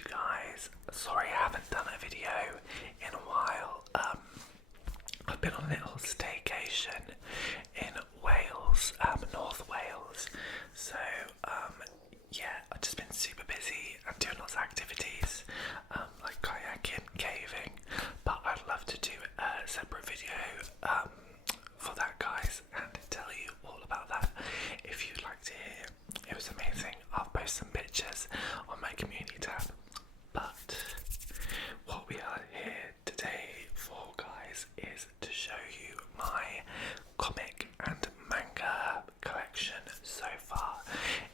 you guys. Sorry I haven't done a video in a while. I've been on a little staycation in Wales, North Wales. So yeah, I've just been super busy and doing lots of activities, like kayaking, caving. But I'd love to do a separate video for that, guys, and tell you all about that if you'd like to hear. It was amazing. I'll post some pictures on my community tab. But what we are here today for, guys, is to show you my comic and manga collection so far.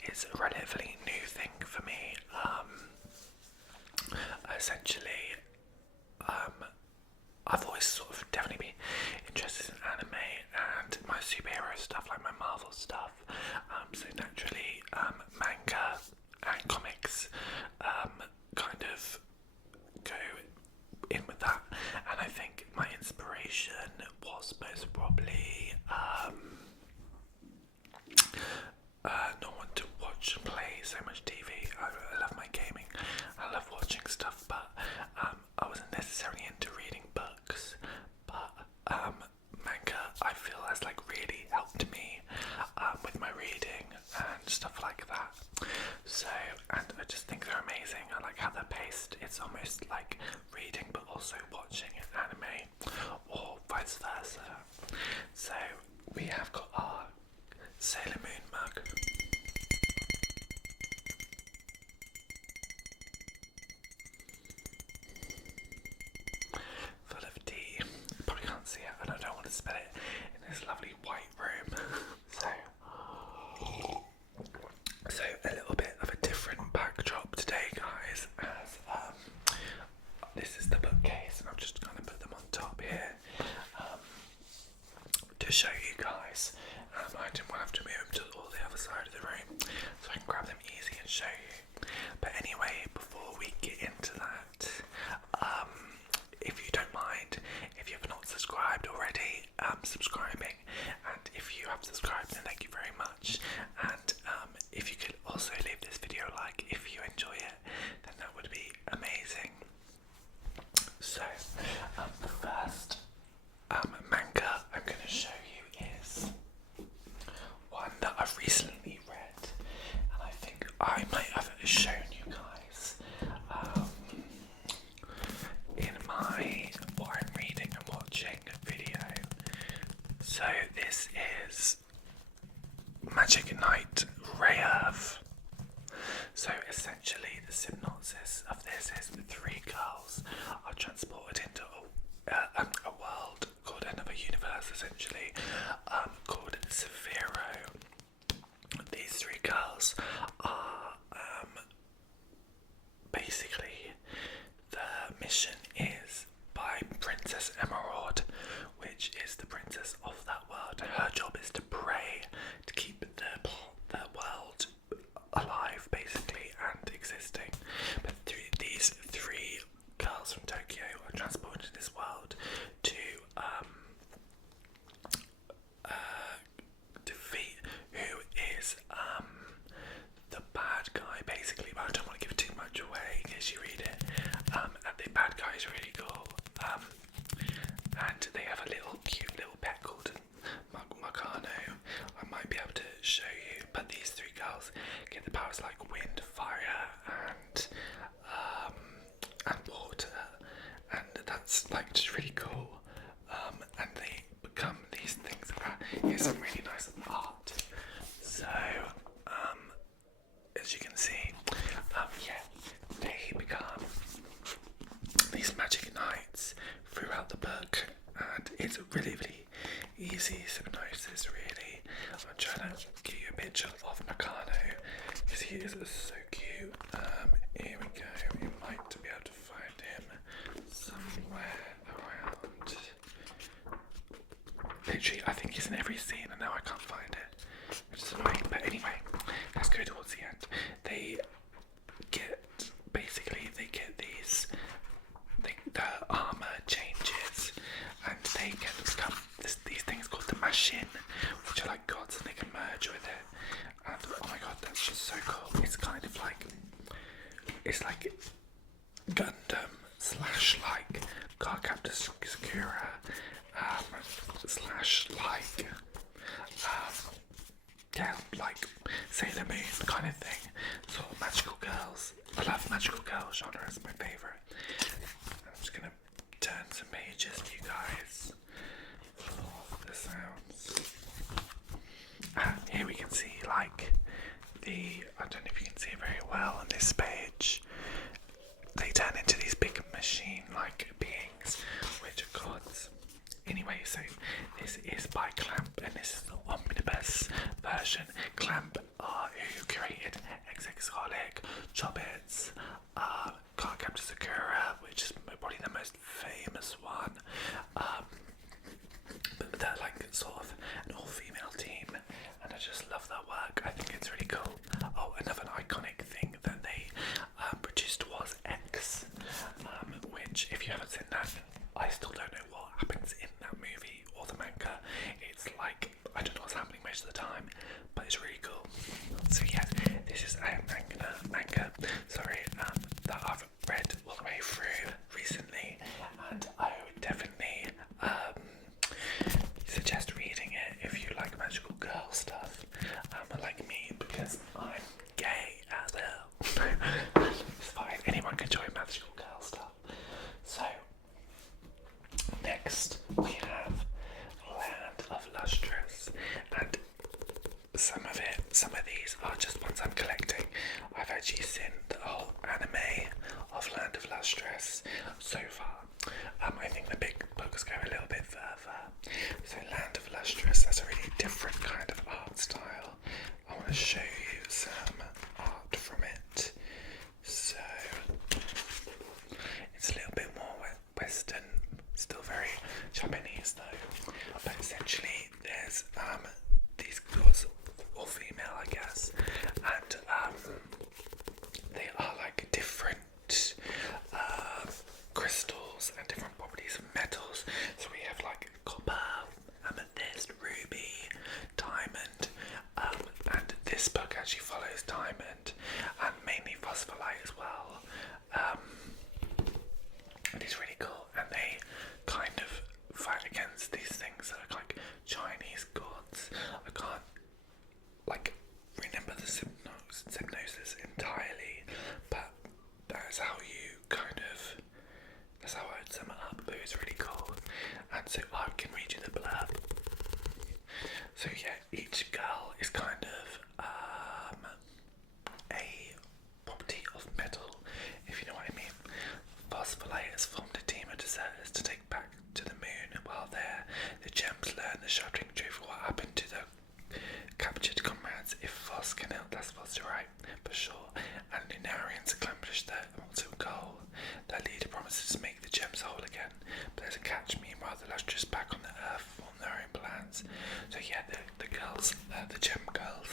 It's a relatively new thing for me. Essentially, I've always sort of definitely been interested in anime and my superhero stuff, like my Marvel stuff. So naturally, manga and comics kind of go in with that. And I think my inspiration was most probably not want to watch and play so much TV. I love my gaming. I love watching stuff, but I wasn't necessarily into reading books. But manga, I feel, has like really helped me with my reading and stuff like that. So, and I just think they're amazing. I like how they're paced. It's almost like reading but also watching an anime, or vice versa. So we have got our Sailor Moon mug. Full of tea. You probably can't see it, and I don't want to spill it in this lovely white room. So a little bit of a different backdrop today, guys, as this is the bookcase, and I'm just going to put them on top here to show you guys. I didn't want to have to move them to all the other side of the room, so I can grab them easy and show you. But anyway, before we get into that, if you don't mind, if you have not subscribed already, subscribing, and if you have subscribed, then thank you very much. And if you could also leave this video a like if you enjoy it, then that would be amazing. So the first manga I'm going to show you is one that I've recently read, and I think I might have shown you guys in my what I'm reading and watching video. So this is Magic Knight Rayearth. So essentially the synopsis of this is the three girls are transported into a world called another universe, essentially, called Zephyro. These three girls are basically, the mission is by Princess Emerald, which is the princess of that world. Her job is to pray to keep the world alive, basically, and existing. But these three girls from Tokyo are transported to this world to defeat who is the bad guy, basically. But I don't want to give too much away in case you read it. And the bad guy is really cool. And they have a cute little pet called Makano. I might be able to show you, but these three girls get the powers like wind, fire, and water, and that's like just really cool. And they become these things. Here's some really nice art. So as you can see, they become these magic knights throughout the book, and it's really, really easy hypnosis, really. I'm trying to give you a picture of Nakano, because he is so cute. Here we go. You might be able to find him somewhere around. Literally, I think he's in every scene, and now I can't find it, which is annoying. But anyway, let's go towards the end. They get these. The armor changes, and they can become these things called the machine, which are like gods, and they can merge with it. And oh my god, that's just so cool. It's kind of like, it's like Gundam slash like Cardcaptor Sakura slash like yeah, like Sailor Moon kind of thing. Sort of magical girls. I love magical girl genre, it's my favourite. I'm just gonna turn some pages for you guys. The sounds. Here we can see like I don't know if you can see it very well on this page. They turn into these big machine-like beings, which are gods. Anyway, so this is by Clamp, and this is the omnibus version. Clamp are who created XX-Holic, Chobbits, Cardcaptor Sakura, which is probably the most famous one. But they're like sort of an all-female team, and I just love that work. I think it's really cool. Oh, another iconic thing that they produced was X, which, if you haven't seen that, I still don't know what happens in that movie or the manga. It's like, I don't know what's happening most of the time, but it's really cool. So yeah, this is a manga that I've read all the way through recently, and I would definitely suggest reading it if you like magical girl stuff, like me, because I'm gay as hell. It's fine, anyone can join magical girl stuff. So next we have Land of Lustrous, and some of these are just ones I'm collecting. I've actually seen the whole anime of Land of Lustrous so far. I think the big books go a little bit further. So Land of Lustrous has a really different kind of art style. I want to show you some art from it. So it's a little bit more Western, still very Japanese though. But essentially there's these girls, all female I guess, and they are like different crystals and different properties of metals. So we have like copper, amethyst, ruby, diamond, and this book actually follows diamond and mainly phospholite as well. And it's really cool, and they kind of fight against these things that are like Chinese gods. I can't like remember the synopsis entirely, but that's how you that's how I would sum it up. But it was really cool, and so I can read you the blurb. So yeah, each girl is kind of a property of metal, if you know what I mean. Phospholite has formed a team of deserters to take back to the moon. While there, the gems learn the shuddering truth of what happened to the captured comrades. If Phos can help, that's Phos, you're right, for sure. And Lunarians accomplish their ultimate goal. Their leader promises to make the gems whole again, but there's a catch. Meanwhile, the Lustrous back on the Earth form their own plans. So yeah, the girls, the gem girls,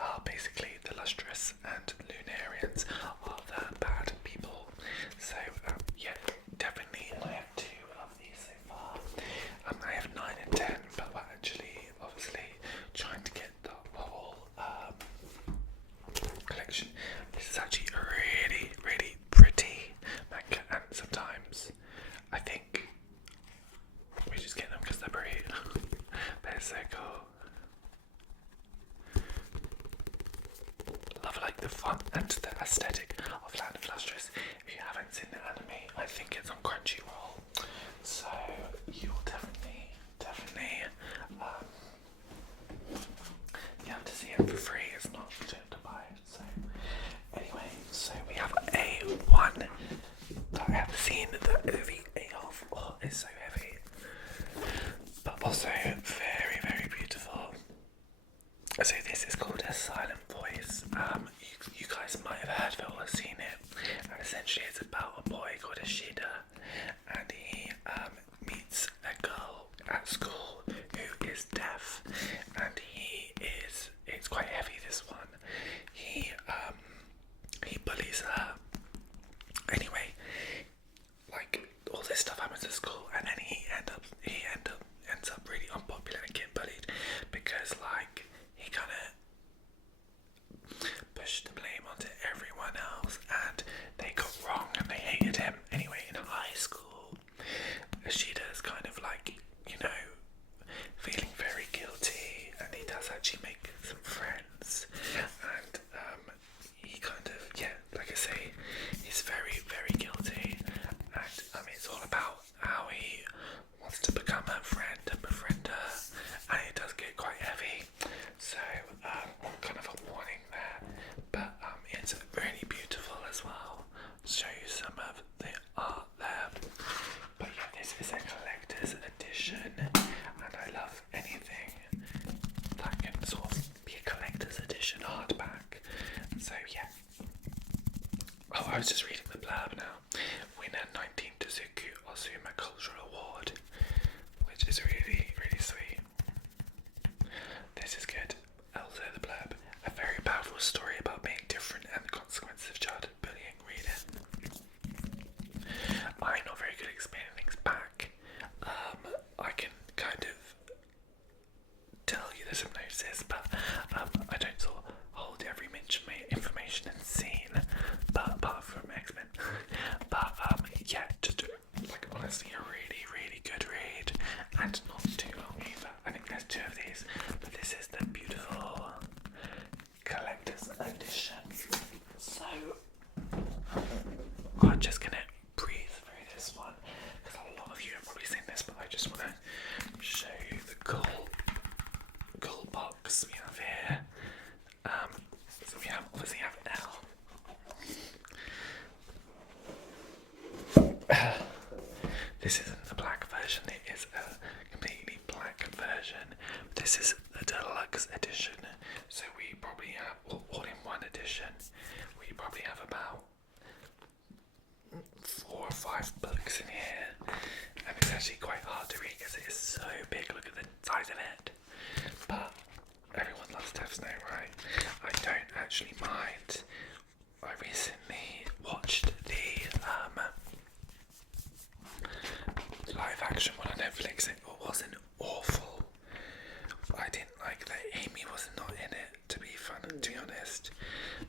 are basically the Lustrous, and Lunarians are the bad people. So yeah, definitely. And I have 2 of these so far. I have 9 and 10, but we're actually obviously trying to get the whole collection. This is actually a really, really pretty manga, and sometimes I think we just get them because they're pretty. But it's so cool. Love like the fun and the aesthetic of Land of Lustrous. If you haven't seen the anime, I think it's on Crunchyroll, so you'll definitely you have to see it for free. It's not to buy it. So anyway, so we have a one that I have seen the OVA of. Oh, it's so heavy, but also very, very beautiful. So this is called A Silent Voice. You guys might have heard of it or seen it. And essentially it's about a boy called Ishida, and he meets a girl at school who is deaf, and it's quite heavy, this one. He bullies her. Anyway, like all this stuff happens at school, and then he ends up really unpopular and getting bullied because like he kind of pushed the blame onto everyone else, and they got wrong and they hate This isn't the black version, it is a completely black version. This is the deluxe edition, so we probably have, all in one edition, we probably have about 4 or 5 books in here, and it's actually quite hard to read because it is so big. Look at the size of it. But everyone loves Death Snow, right? I don't actually mind. I recently watched the live action one on Netflix. It wasn't awful. I didn't like that Amy was not in it, to be honest.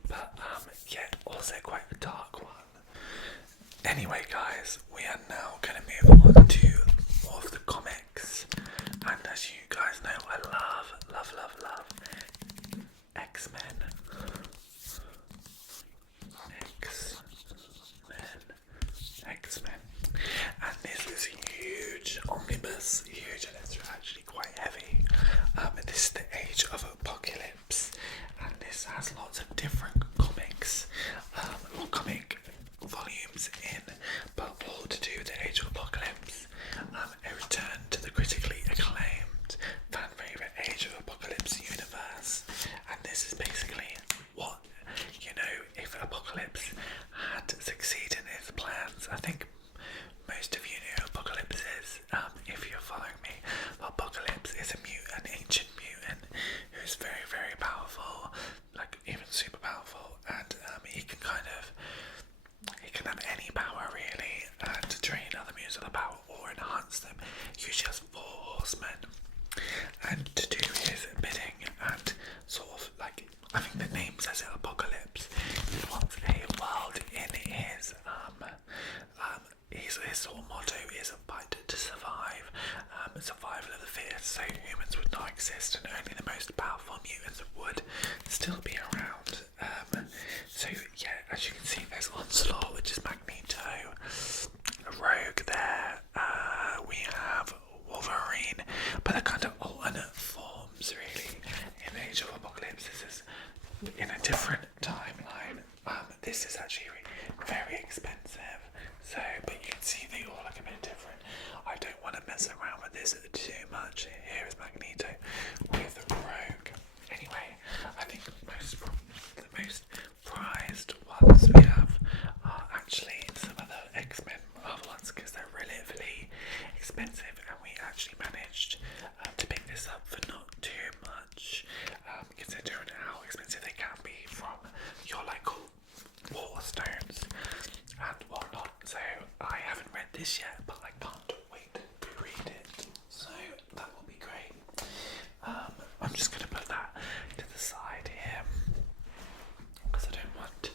But yeah, also quite a dark one. Anyway, guys, we are now going to move on to more of the comics. And as you guys know, I love X-Men. X-Men. And this is huge, omnibus, huge, and it's actually quite heavy. This is the Age of Apocalypse, and this has lots of different comics, or comic volumes in, but all to do with the Age of Apocalypse. A return to the critically acclaimed fan favourite Age of Apocalypse universe, and this is basically what, you know, if Apocalypse had succeeded in his plans. I think most of you know Apocalypse is, if you're following me. Apocalypse is a mutant, an ancient mutant who's very, very powerful, like even super powerful, and he can have any power really, to train other mutants with the power or enhance them. He usually has 4 horsemen, and to do his bidding, and sort of like, I think the name says it, Apocalypse. He wants a world in his sort of motto is a fight to survive, survival of the fittest, so humans would not exist and only the most powerful mutants would still be around. So yeah, as you can see, there's Onslaught, which is Magneto, a Rogue there, we have Wolverine, but they're kind of alternate forms really. In Age of Apocalypse, this is in a different timeline. This is actually very expensive, so, but you can see they all look a bit different. I don't want to mess around with this too much. Here is Magneto with Rogue. Anyway, I think the most prized ones we have are actually some of the X-Men Marvel ones, because they're relatively expensive, and we actually managed to pick this up for not too much, considering how expensive they can be from your local Waterstones and whatnot. So I haven't read this yet, but I can't wait to read it, so that will be great. I'm just going to put that to the side here because I don't want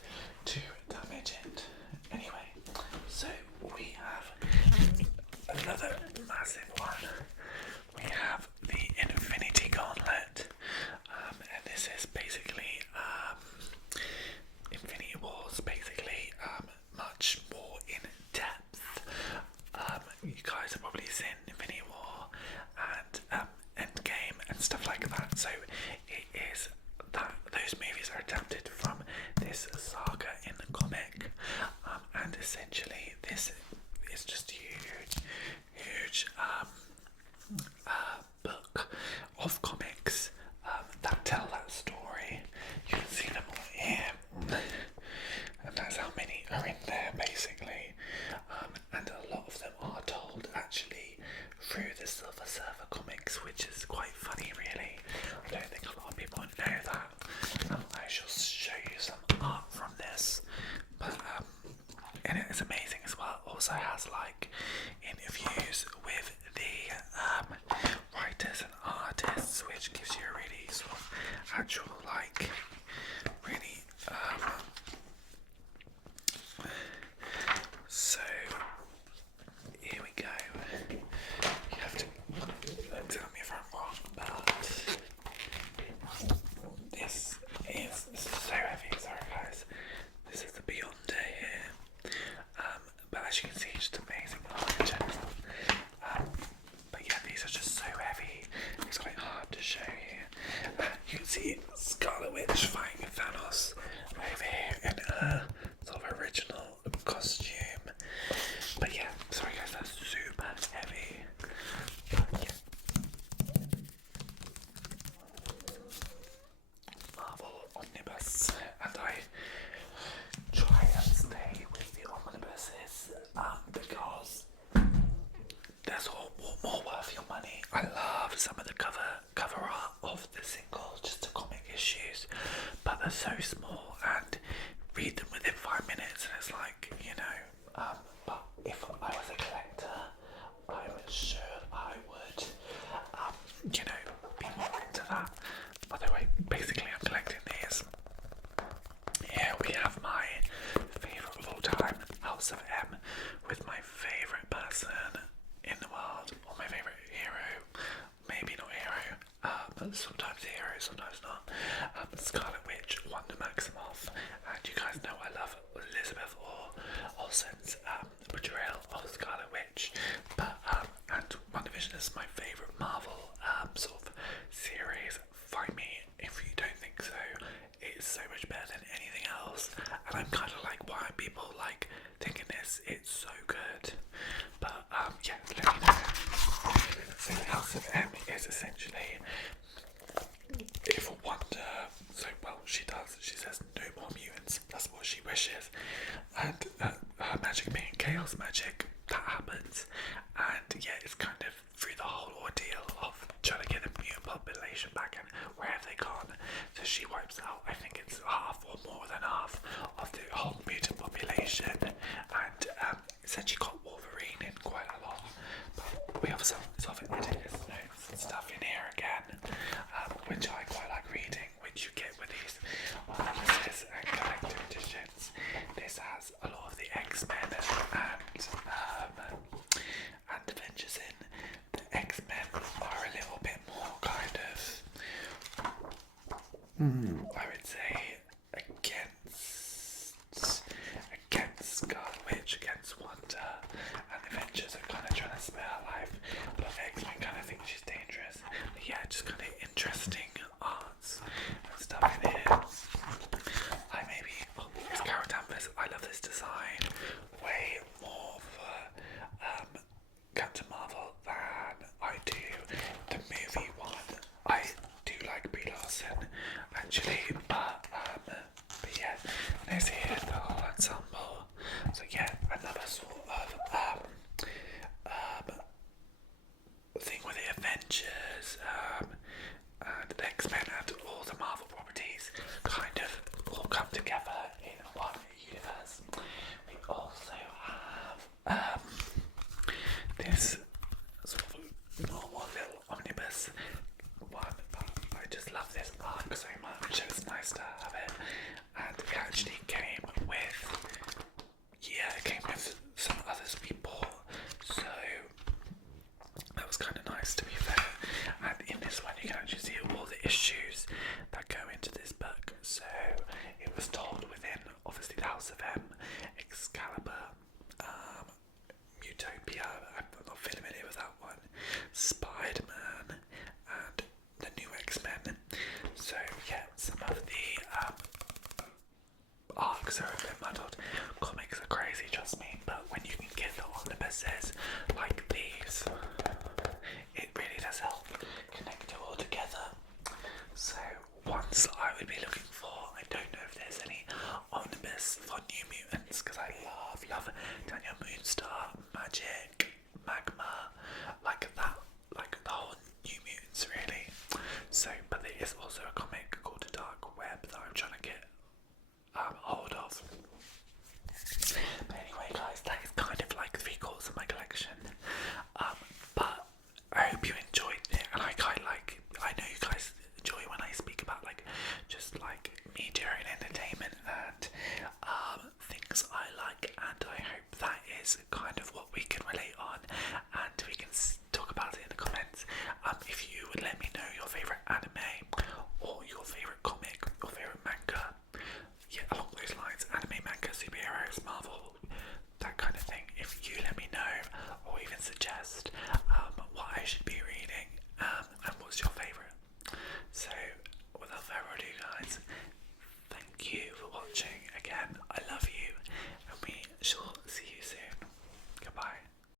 to damage it. Anyway, so we have another massive one. We have the Infinity Gauntlet, and this is basically Infinity Wars, basically much more in depth. You guys have probably seen Infinity War and Endgame and stuff like that, so it is that those movies are adapted from this saga in the comic, and essentially this is just huge book of comics that tell that story. You can see them all here, and that's how many are in there basically, and a lot of them are told actually through the Silver Surfer comics, which is quite funny really. I don't think a lot of people know that. I shall show you some art from this, but and it is amazing as well. Also has like interviews with the writers and artists, which gives you a really sort of actual like really so here we go. You have to tell me if I'm wrong, but this is so heavy. Sorry guys, this is the Beyond Day here, but as you can see, it's just amazing art in general. But yeah, these are just so heavy, it's quite hard to show you. You can see Scarlet Witch fighting Thanos over here in a sort of original costume. But yeah, sorry guys, that's super But if I was a collector, I'm sure I would, be more into that. By the way, basically I'm collecting these. Here we have my favourite of all time, House of M, with my favourite person in the world, or my favourite hero, maybe not hero, but sometimes hero, sometimes not, Scarlet Witch, Wanda Maximoff, and you guys know I love Elizabeth Olsen's portrayal of Scarlet Witch, but and WandaVision is my favourite Marvel sort of series. Find me if you don't think so. It's so much better than anything else, and I'm kind of like, why are people like thinking this? It's so good. But yeah, let me know. So the House of M is essentially if Wanda, so well she does. She says no more mutants. That's what she wishes, and her magic being chaos magic, that happens, and yeah, it's kind of through the whole ordeal of trying to get the mutant population back, and where have they gone? So she wipes out, I think it's half or more than half of the whole mutant population, and said she got Wolverine in quite a lot. But we have some sort of editors notes and stuff in here again, which I quite like reading, which you get with these omnibuses and collector editions. This has a lot of the X-Men and Avengers in. The X-Men are a little bit more kind of, I would say, against Scarlet Witch, against Wanda, and the Avengers are kind of trying to spare her life, but the X-Men kind of think she's dangerous. But yeah, just kind of interesting arts and stuff in here. It's Carol Danvers. I love this design way more for Captain Marvel than I do the movie one. I do like Brie Larson actually, but yeah, there's here the whole ensemble. So yeah, another sort of thing with the Avengers and the X-Men and all the Marvel properties kind of all come together in one universe. We also have this sort of normal little omnibus one, but I just love this arc so much. It's nice to have it, and it actually came with some others we bought, so that was kind of nice to be fair. And in this one you can actually see all the issues that go into this book. So it was told within obviously the House of M, Excalibur, Utopia, I'm not familiar with that one, Spider-Man, and the new X-Men. So yeah, some of the arcs are a bit muddled. Comics are crazy, trust me, but when you can get the omnibuses like these, it really does help connect it all together. So ones that I would be looking for, I don't know if there's any omnibus for New Mutants, because I love Daniel Moonstar, Magic, Magma, like that, like the whole New Mutants really. So, but there is also a comic called Dark Web that I'm trying to get hold of. But anyway guys, that is kind of like 3/4 of my collection. But I hope you enjoyed it, and I know you guys enjoy when I speak about like just like media and entertainment and things I like, and I hope that is kind